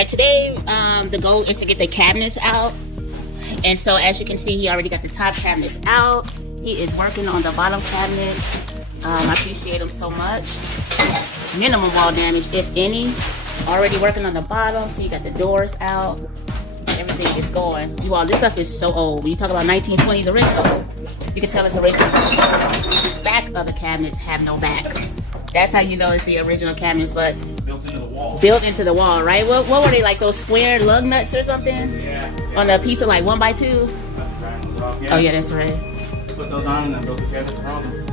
right, today the goal is to get the cabinets out. And so as you can see, he already got the top cabinets out. He is working on the bottom cabinets. I appreciate him so much. Minimum wall damage, if any. Already working on the bottom, so you got the doors out. Everything is going. You all, this stuff is so old. When you talk about 1920s original, you can tell it's original. The back of the cabinets have no back. That's how you know it's the original cabinets, but built into the wall. Built into the wall, right? What were they, like those square lug nuts or something? Yeah. On a piece of like 1x2? Yeah. Oh yeah, that's right. They put those on and then built the cabinets around them.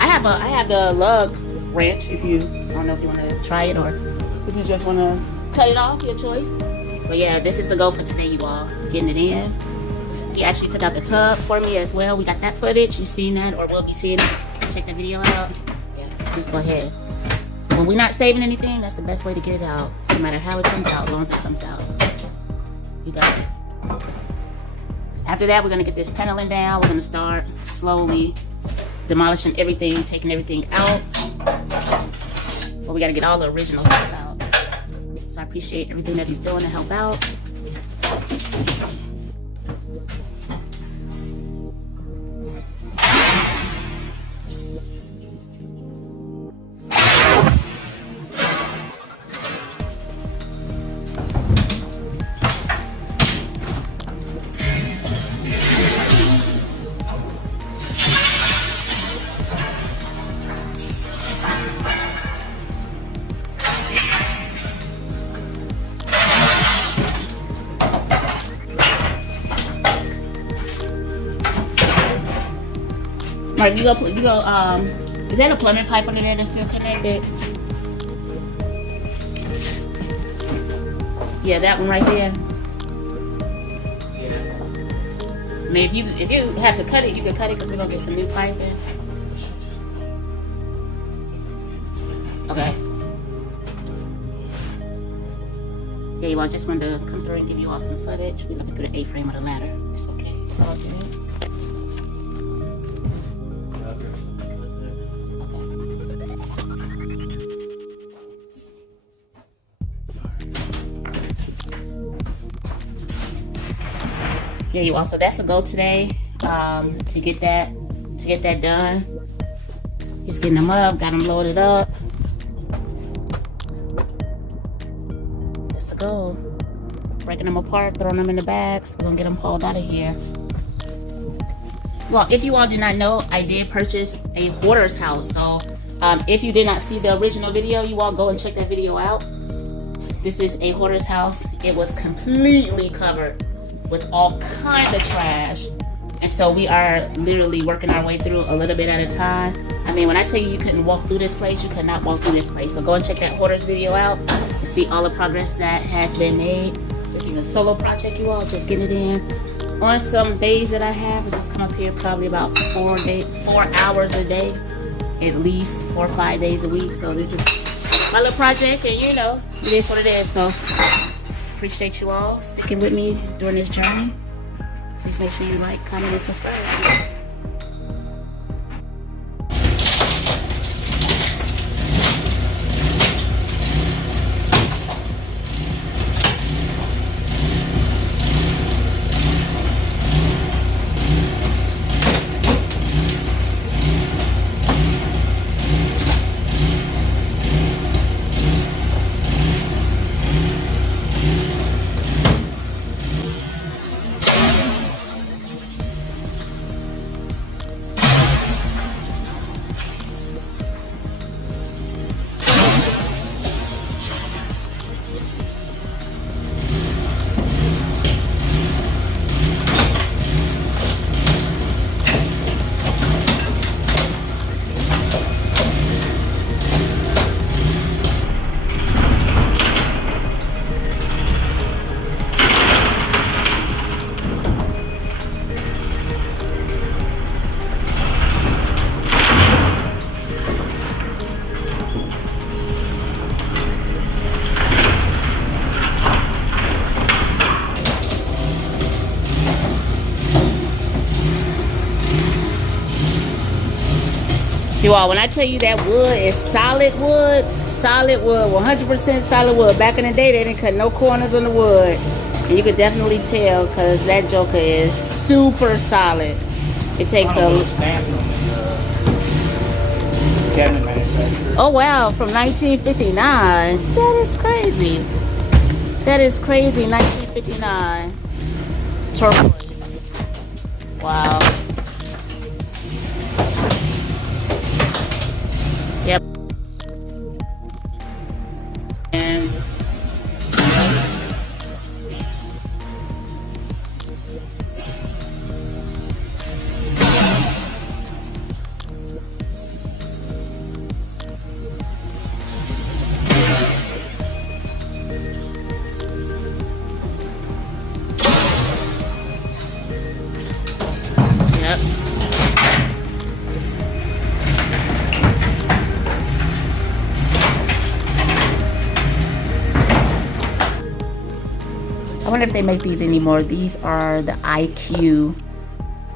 I have the lug wrench. If you, I don't know if you want to try it or if you just want to cut it off, your choice. But yeah, this is the goal for today, you all. Getting it in. He actually took out the tub for me as well. We got that footage. You've seen that or will be seeing it. Check the video out. Yeah, just go ahead. When we're not saving anything, that's the best way to get it out. No matter how it comes out, as long as it comes out. You got it. After that, we're going to get this paneling down. We're going to start slowly demolishing everything, taking everything out. But we got to get all the original stuff out. So I appreciate everything that he's doing to help out. Alright, you go, is that a plumbing pipe under there that's still connected? Yeah, that one right there. Yeah. I mean, if you have to cut it, you can cut it because we're gonna get some new piping. Okay. Yeah, you all, just wanted to come through and give you all some footage. We're looking through the A-frame of the ladder. It's okay. It's all good. Yeah, you also, that's a goal today, to get that done. Just getting them up, got them loaded up. That's the goal. Breaking them apart, throwing them in the bags. We're gonna get them hauled out of here. Well, if you all did not know, I did purchase a hoarder's house. So if you did not see the original video, you all go and check that video out. This is a hoarder's house. It was completely covered with all kinds of trash. And so we are literally working our way through a little bit at a time. I mean, when I tell you couldn't walk through this place, you could not walk through this place. So go and check that hoarder's video out and see all the progress that has been made. This is a solo project, you all, just getting it in. On some days that I have, I just come up here probably about 4 hours a day, at least 4 or 5 days a week. So this is my little project, and you know, it is what it is. So appreciate you all sticking with me during this journey. Please make sure you like, comment, and subscribe. You all, when I tell you that wood is solid wood, solid wood, 100% solid wood. Back in the day, they didn't cut no corners on the wood. And you could definitely tell because that joker is super solid. It takes a... Stamp from the cabinet manufacturer. Oh wow, from 1959. That is crazy. That is crazy, 1959. Turquoise. Wow. Yep. And yep. I wonder if they make these anymore. These are the IQ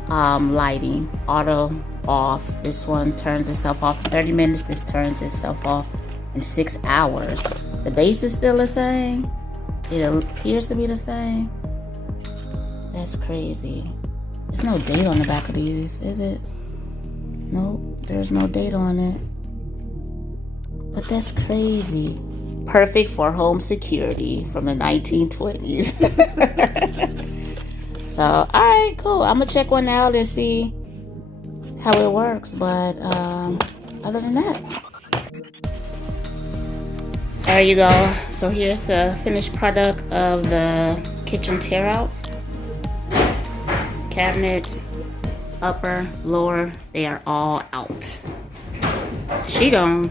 lighting, auto off. This one turns itself off in 30 minutes. This turns itself off in 6 hours. The base is still the same. It appears to be the same. That's crazy. There's no date on the back of these, is it? Nope, there's no date on it. But that's crazy. Perfect for home security from the 1920s. So, all right, cool. I'm gonna check one out and see how it works. But other than that, there you go. So here's the finished product of the kitchen tear out. Cabinets, upper, lower, they are all out. She gone.